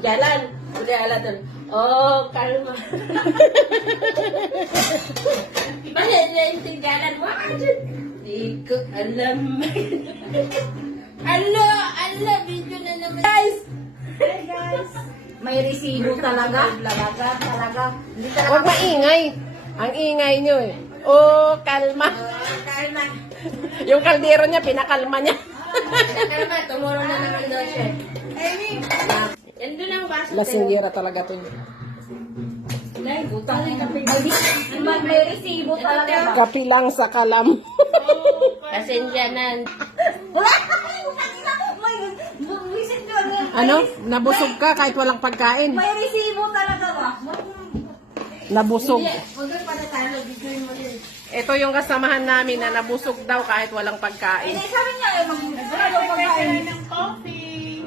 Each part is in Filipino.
Jalan. Udah alatun. Oh, kalma. Banyak yang jalan. Wajib. Di ko alam. Allah, video na naman. Guys! Hey guys! May resibo talaga. Talaga. Hindi talaga. Huwag maingay. Ang ingay nyo eh. Oh, kalma. Kalma. Yung kaldero niya, pinakalma niya. Kalma, tomorrow na naman daw siya. Yan doon ang baso. Lasinggera talaga to. Nay, butang na kape. May resibo talaga. Kapi lang sa kalam. Pasensyanan. Ano? Nabusog ka kahit walang pagkain. May resibo talaga ba? Nabusog. Huwag pa na tayo, bigyan mo rin. Ito yung kasamahan namin na nabusog daw kahit walang pagkain. Sabi niya, wala pagkain. ng coffee.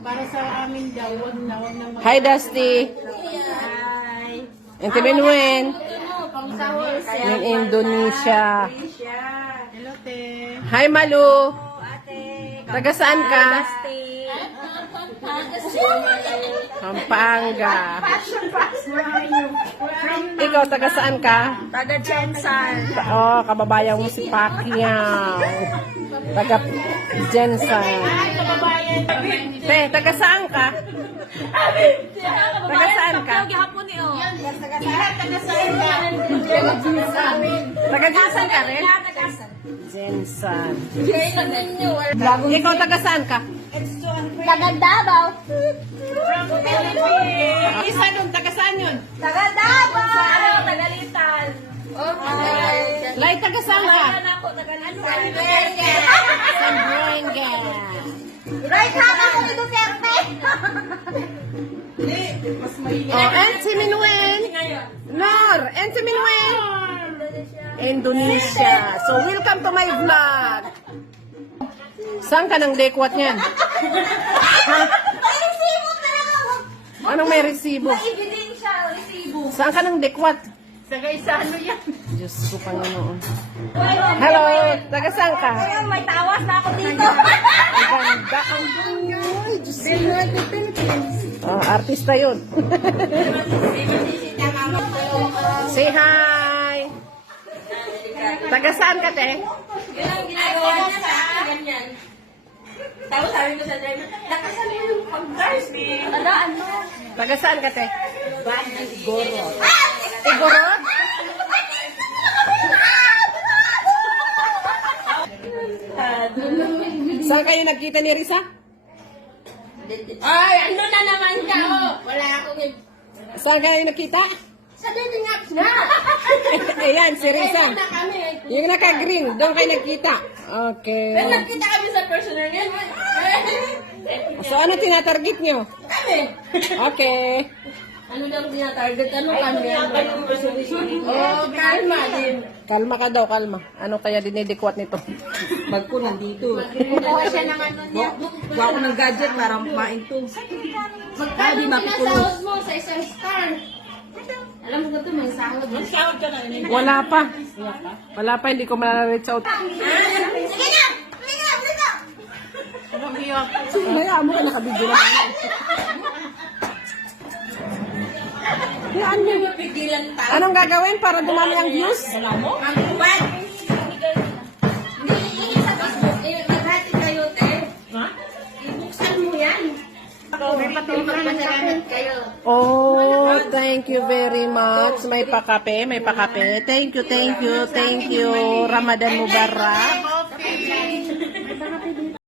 Para sa amin daw, wag na mag- Hi, Dusty. Hi. And Timinwen. Pang sahur. In Indonesia. Hello, te. Hi, Malu. Ate, Taga saan ka? stay. Pampanga. Where are you? Ikaw, taga saan ka? Taga Jensan. Oh, kababayan mo si Pacquiao. Taga Jensen. Kababayan. Te, taga saan ka? Taga saan ka? Gihapon ni O. Taga Jensen ka rin? Jensen. Kailan ninyo? Ikaw, taga saan ka? Taga Davao. Isa dun, taga saan yun? Taga Davao. Tagalitan. Okay. Lai, taga saan ka? Ako, Tagalitan. Sambuanga. Right hand ako ni Duterte. Oh, and si Minwen. Nor, and si Minwen. Indonesia. So, welcome to my vlog. Saan ka ng dekwat niyan? Ha? May resibo talaga. Anong may resibo? May ebidensya, resibo. Saan ka ng dekwat? Sa gaisano yan. Diyos ko, Panginoon. Hello, taga saan ka? Ayun, may tawas na ako dito. Ang ganda, ang ganda. Ay, Diyos ko. Oh, artista yun. Say hi. Taga saan ka, te? Yun ang ginagawa niya sa akin, ganyan. Tapos sabi ko sa driver, lakasan mo yung pag-drive eh. Tandaan mo. Taga saan ka, te? Igoro. Igoro? Saan kayo nagkita ni Risa? Ay, ano na naman ka, oh. Wala akong... Saan kayo nagkita? Sa dating apps na. Ayan, si Risa. Kaya na kami. Yung naka-green, doon kayo nagkita. Okay. Pero nagkita kami sa personal yan. So, ano tinatarget nyo? Kami. Okay. Ano daw tinatarget? Ano kami? Oh, kalma din. Kalma ka daw, kalma. Ano kaya dinidikwat nito? Bag ko nandito. Kumuha siya ng ano niya. Gawa ko ng gadget para kumain to. Magkano pinasahod mo sa isang star? Alam mo ba ito, may sahod. May sahod ka na. Wala pa. Wala pa, hindi ko ma-reach out. Sige na! Maya mo ka nakabidyo na. Yan mo. Pigilan tayo. Anong gagawin para dumami ang views? Magkubat. Hindi sa Facebook. Naghati kayo, te. Ha? Ibuksan mo yan. May patulog kayo. Oh, thank you very much. May pakape, may pakape. Thank you, thank you, thank you. Ramadan Mubarak.